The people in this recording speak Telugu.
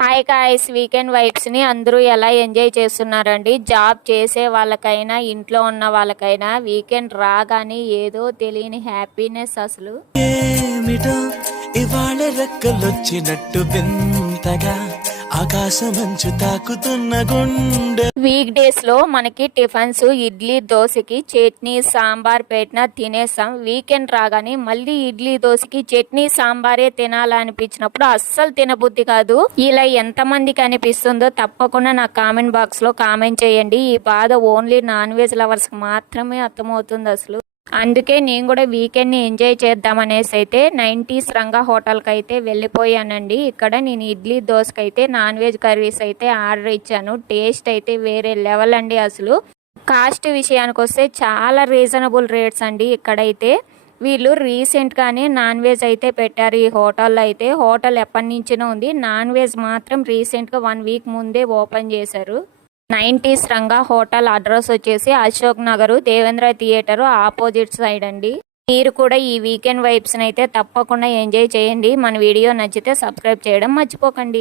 హాయ్ గాయ్స్ వీకెండ్ వైబ్స్ని అందరూ ఎలా ఎంజాయ్ చేస్తున్నారండి? జాబ్ చేసే వాళ్ళకైనా ఇంట్లో ఉన్న వాళ్ళకైనా వీకెండ్ రాగానే ఏదో తెలియని హ్యాపీనెస్ అసలు. ఏమిటో ఇవాళ రెక్కలొచ్చినట్టు వింతగా ఆకాశమంచు తాకుతున్న గుండె. వీక్ డేస్లో మనకి టిఫిన్స్ ఇడ్లీ దోశకి చట్నీ సాంబార్ పెట్టిన తినేసాం. వీకెండ్ రాగానే మళ్ళీ ఇడ్లీ దోశకి చట్నీ సాంబారే తినాలనిపించినప్పుడు అస్సలు తినబుద్ధి కాదు. ఇలా ఎంత మందికి అనిపిస్తుందో తప్పకుండా నా కామెంట్ బాక్స్లో కామెంట్ చేయండి. ఈ బాధ ఓన్లీ నాన్ వెజ్ లవర్స్కి మాత్రమే అర్థమవుతుంది అసలు. అందుకే నేను కూడా వీకెండ్ని ఎంజాయ్ చేద్దామనేసి అయితే నైంటీస్ రంగా హోటల్కి అయితే వెళ్ళిపోయానండి. ఇక్కడ నేను ఇడ్లీ దోశకి అయితే నాన్ వెజ్ కర్రీస్ అయితే ఆర్డర్ ఇచ్చాను. టేస్ట్ అయితే వేరే లెవెల్ అండి అసలు. కాస్ట్ విషయానికి వస్తే చాలా రీజనబుల్ రేట్స్ అండి ఇక్కడైతే. వీళ్ళు రీసెంట్గానే నాన్ వెజ్ అయితే పెట్టారు ఈ హోటల్లో అయితే హోటల్ ఎప్పటి నుంచినో ఉంది. నాన్ వెజ్ మాత్రం రీసెంట్గా వన్ వీక్ ముందే ఓపెన్ చేశారు. నైంటీస్ రంగా హోటల్ అడ్రస్ వచ్చేసి Ashok Nagar Devendra theatre opposite side అండి. మీరు కూడా ఈ వీకెండ్ వైబ్స్ అయితే తప్పకుండా ఎంజాయ్ చేయండి. మన వీడియో నచ్చితే సబ్స్క్రైబ్ చేయడం మర్చిపోకండి.